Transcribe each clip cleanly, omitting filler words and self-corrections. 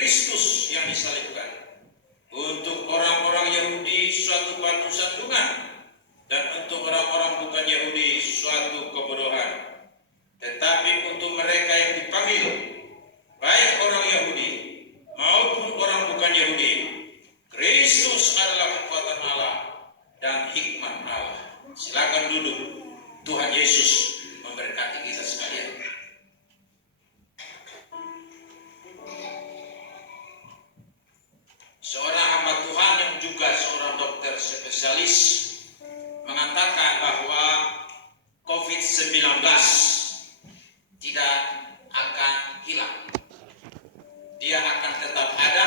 Kristus yang disalibkan. Untuk orang-orang Yahudi suatu batu sandungan, dan untuk orang-orang bukan Yahudi suatu kebodohan. Tetapi untuk mereka yang dipanggil, baik orang Yahudi maupun orang bukan Yahudi, Kristus adalah kekuatan Allah dan hikmat Allah. Silakan duduk. Tuhan Yesus memberkati kita sekalian. Seorang hamba Tuhan yang juga seorang dokter spesialis mengatakan bahwa COVID-19 tidak akan hilang. Dia akan tetap ada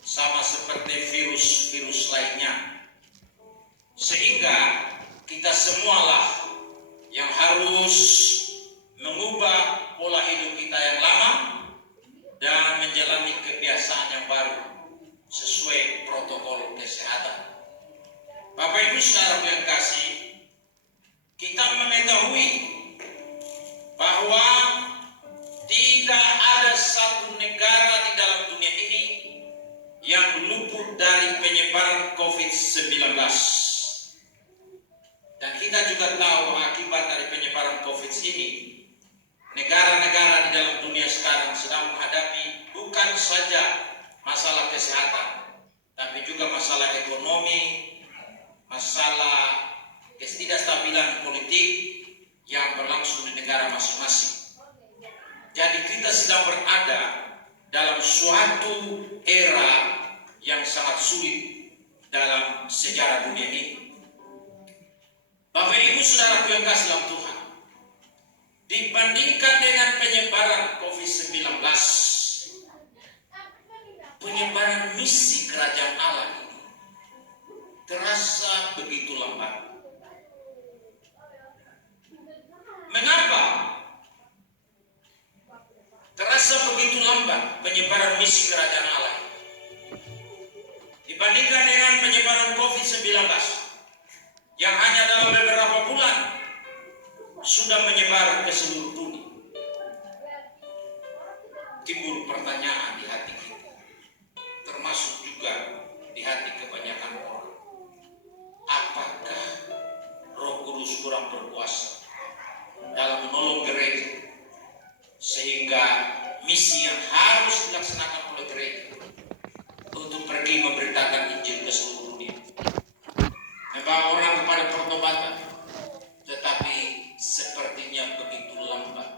sama seperti virus-virus lainnya. Sehingga kita semualah yang harus mengubah pola hidup kita yang lama dan menjalani kebiasaan yang baru sesuai protokol kesehatan. Bapak Ibu saudara yang kasih, kita mengetahui bahwa tidak ada satu negara di dalam dunia ini yang luput dari penyebaran COVID-19. Dan kita juga tahu akibat dari penyebaran COVID ini, negara-negara di dalam dunia sekarang sedang menghadapi bukan saja masalah kesehatan, tapi juga masalah ekonomi, masalah ketidakstabilan politik yang berlangsung di negara masing-masing. Jadi kita sedang berada dalam suatu era yang sangat sulit dalam sejarah dunia ini. Bapak Ibu saudaraku yang kasih dalam Tuhan, dibandingkan dengan penyebaran COVID-19, penyebaran misi kerajaan Allah ini terasa begitu lambat. Mengapa terasa begitu lambat penyebaran misi kerajaan Allah dibandingkan dengan penyebaran COVID-19 yang hanya dalam beberapa bulan sudah menyebar ke seluruh dunia? Timbul pertanyaan di hati kita, termasuk juga di hati kebanyakan orang. Apakah Roh Kudus kurang berkuasa dalam menolong gereja sehingga misi yang harus dilaksanakan oleh gereja untuk pergi memberitakan Injil ke seluruh dunia, membawa orang kepada pertobatan, tetapi sepertinya begitu lambat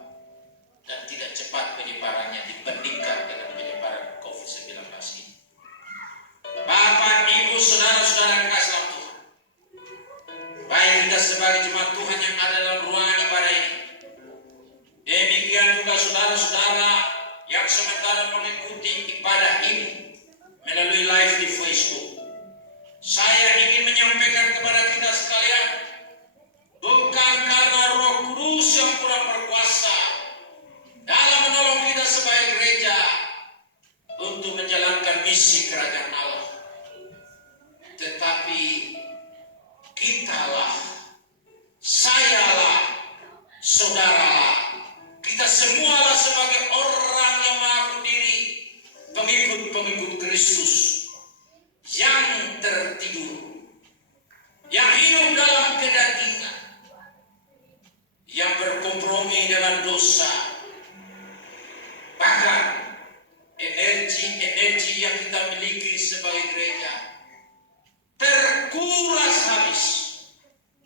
dan tidak cepat penyebarannya dibandingkan dengan penyebaran COVID-19 ini. Bapak, Ibu, saudara-saudara kasih dalam Tuhan, baik kita sebagai jemaat Tuhan yang ada dalam ruangan ibadah ini, demikian juga saudara-saudara yang sementara mengikuti ibadah ini melalui live di Facebook. Saya ingin menyampaikan kepada kita sekalian, bukan karena Roh Kudus yang kurang berkuasa dalam menolong kita sebagai gereja untuk menjalankan misi kerajaan Allah, tetapi kitalah, sayalah, saudaralah, kita semualah sebagai orang yang mengaku diri pengikut-pengikut Kristus yang tertidur, yang hidup dalam kedagingan, yang berkompromi dengan dosa. Bahkan energi yang kita miliki sebagai gereja terkuras habis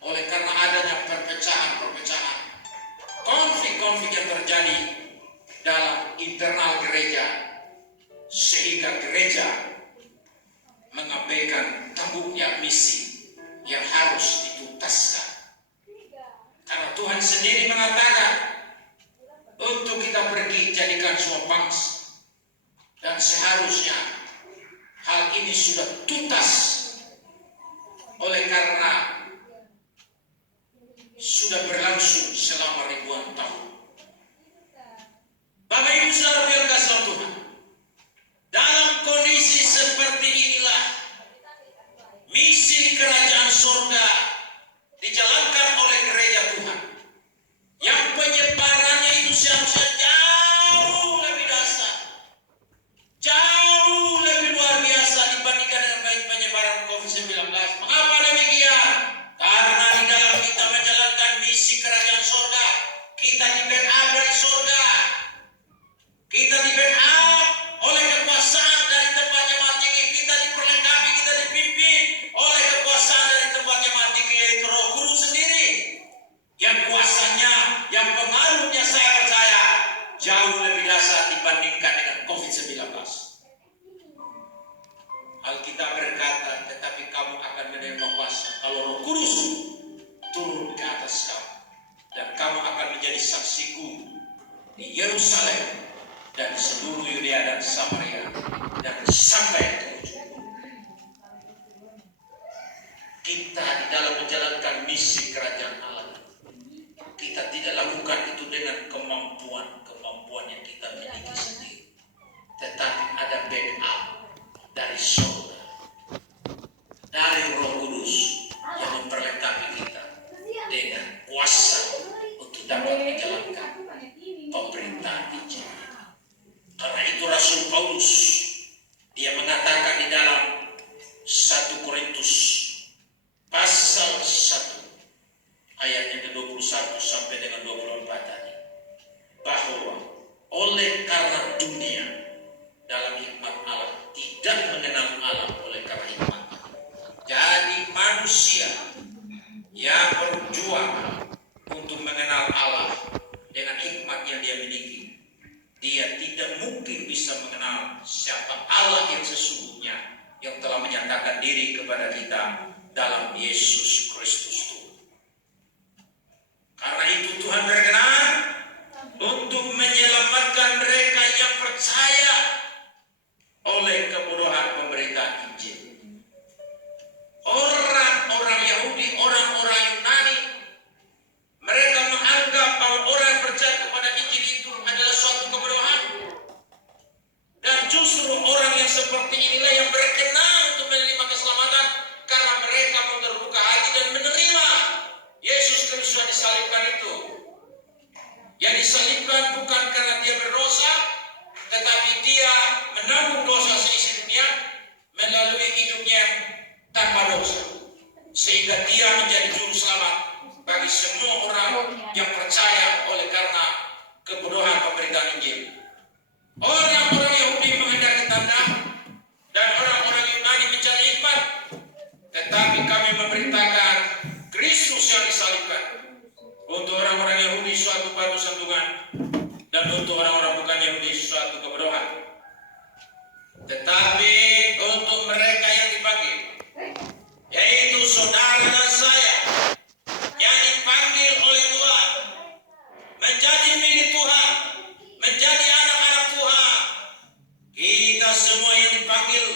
oleh karena adanya perpecahan-perpecahan, konflik-konflik yang terjadi dalam internal gereja, sehingga gereja mengabaikan tanggungjawab misi yang harus dituntaskan. Karena Tuhan sendiri mengatakan untuk kita pergi jadikan semua bangsa, dan seharusnya hal ini sudah tuntas oleh karena sudah berlangsung selama ribuan tahun. Bapak Ibu saudara yang kasih Tuhan, dalam kondisi seperti inilah misi kerajaan surga dijalankan oleh gereja Tuhan, yang penyebarannya itu seharusnya jauh lebih dahsyat, jauh dan Samaria dan sampai ke ujung. Kita di dalam menjalankan misi kerajaan Allah, kita tidak lakukan itu dengan kemampuan yang kita miliki sendiri, tetapi ada backup dari surga, dari Roh Kudus yang memperlengkapi kita dengan kuasa untuk dapat menjalankan pemberitaan Injil. Karena itu Rasul Paulus dia mengatakan di dalam 1 Korintus pasal 1 ayatnya ke-21 sampai dengan 24 tadi, bahwa oleh karena dunia dalam hikmat Allah tidak mengenal Allah oleh karena hikmat Allah. Jadi manusia yang berjuang untuk mengenal Allah dengan hikmat yang dia miliki, dia tidak mungkin bisa mengenal siapa Allah yang sesungguhnya yang telah menyatakan diri kepada kita dalam Yesus Kristus Tuhan. Karena itu Tuhan berkenan untuk menyelamatkan mereka yang percaya oleh kebodohan pemberitaan Injil. Orang-orang Yahudi, orang-orang Yunani, mereka menganggap bahwa orang yang percaya kepada Injil itu adalah suatu kebodohan. Dan justru orang yang seperti inilah yang berkenan untuk menerima keselamatan, karena mereka mau terbuka hati dan menerima Yesus Kristus yang disalibkan itu. Yang disalibkan bukan karena dia berdosa, tetapi dia menanggung dosa seisi dunia melalui hidupnya yang tanpa dosa, sehingga dia menjadi juru selamat bagi semua orang yang percaya oleh karena kebodohan pemberitaan Injil. Orang-orang Yahudi menghendaki tanda dan orang-orang Yunani mencari hikmat, tetapi kami memberitakan Kristus yang disalibkan. Untuk orang-orang Yahudi suatu batu sandungan, dan untuk orang-orang bukan Yahudi suatu kebodohan. Tetapi untuk mereka yang dipanggil, yaitu saudara dan saya yang dipanggil oleh Tuhan, menjadi milik Tuhan, menjadi anak-anak Tuhan, kita semua yang dipanggil,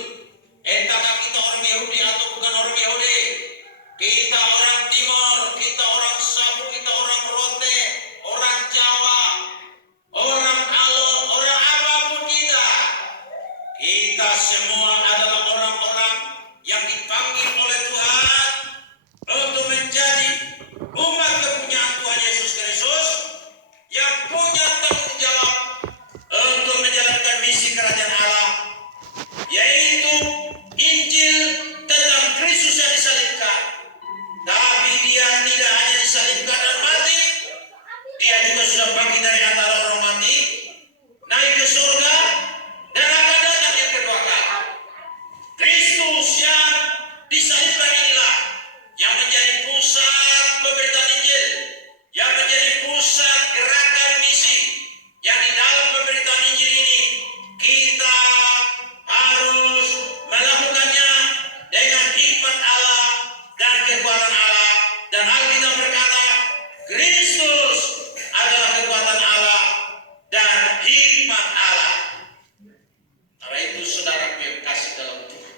entahkah kita orang Yahudi atau bukan orang Yahudi, kita orang Timur, kita orang Sabu, kita orang Rote, orang Jawa, orang Alor, orang apapun kita semua adalah orang-orang yang dipanggil oleh Tuhan untuk menjadi umat kepunyaan Tuhan Yesus Kristus yang punya tanggung jawab untuk menjalankan misi kerajaan Allah, yaitu Injil tentang Kristus yang disalibkan. Tapi dia tidak hanya disalibkan dan mati, dia juga sudah bangkit dari antara orang mati, naik ke surga, dan akan datang yang kedua kali. Kristus yang disalibkan inilah yang menjadi pusat pemberitaan Injil, yang menjadi pusat gerakan misi, yang di dalam pemberitaan Injil ini kita harus melakukannya dengan hikmat Allah dan kekuatan Allah. Dan Alkitab berkata, Kristus adalah kekuatan Allah dan hikmat Allah. Karena itu saudara yang kasih dalam Tuhan,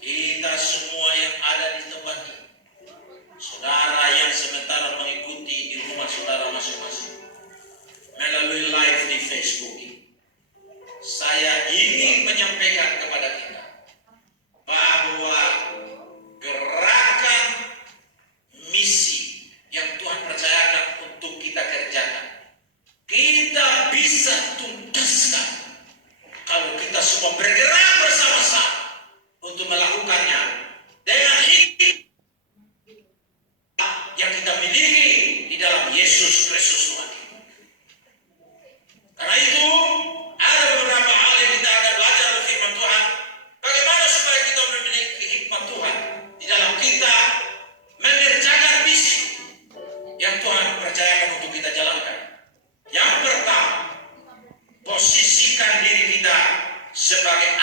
kita semua yang ada di tempat ini, saudara yang sementara mengikuti di rumah saudara masing-masing melalui live di Facebook ini, saya ingin menyampaikan kepada kita bahwa gerakan misi yang Tuhan percayakan untuk kita kerjakan, kita bisa tuntaskan kalau kita semua bergerak bersama-sama untuk melakukannya dengan hikmat yang kita miliki di dalam Yesus Kristus Tuhan. Karena itu ada beberapa hal yang kita akan belajar dari firman Tuhan, bagaimana supaya kita memiliki hikmat Tuhan di dalam kita mengerjakan misi yang Tuhan percayakan untuk kita jalankan. Yang pertama, posisikan diri kita sebagai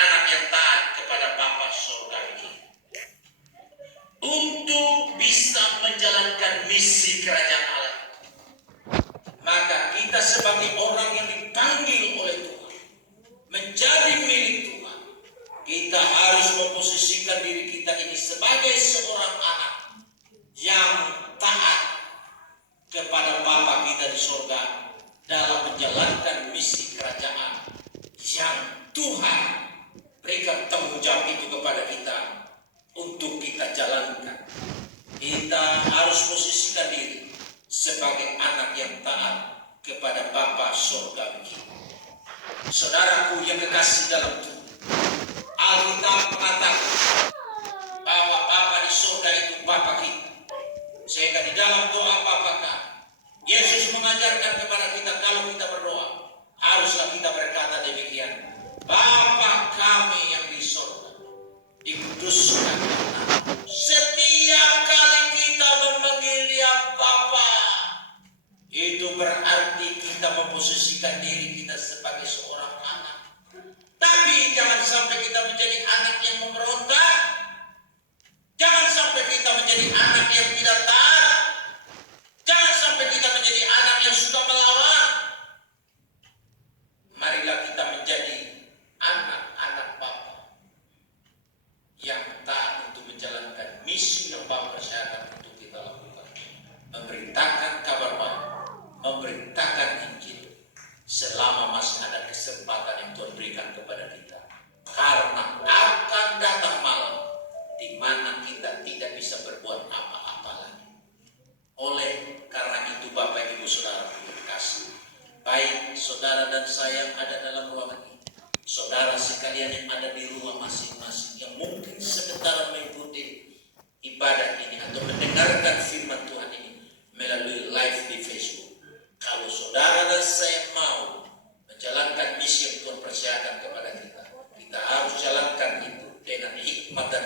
Saudaraku yang kekasih dalam Tuhan, Alkitab mengatakan bahwa Bapa di surga itu Bapa kita. Sehingga di dalam doa Bapa kami, Yesus mengajarkan kepada kita kalau kita berdoa, haruslah kita berkata demikian. Bapa kami yang di surga, dikuduskan namamu. Setiap kali kita memanggil Dia Bapa, itu berarti kita memposisikan diri kita sebagai seorang anak. Tapi jangan sampai kita menjadi anak yang memberontak. Jangan sampai kita menjadi anak yang tidak taat. Jangan sampai kita menjadi anak yang suka melawan. Marilah kita menjadi anak-anak Bapa yang taat untuk menjalankan misi yang Bapa percayakan untuk kita lakukan. Memberitakan kabar baik, memberitakan Injil selama masih ada kesempatan yang Tuhan berikan kepada kita. Karena akan datang malam di mana kita tidak bisa berbuat apa-apa lagi. Oleh karena itu Bapak Ibu Saudara yang kasih, baik saudara dan saya yang ada dalam ruangan ini, saudara sekalian yang ada di rumah masing-masing yang mungkin sebentar mengikuti ibadah ini atau mendengarkan firman Tuhan ini melalui live di Facebook. Kalau saudara dan saya mau menjalankan misi yang Tuhan percayakan kepada kita, kita harus jalankan itu dengan hikmat dan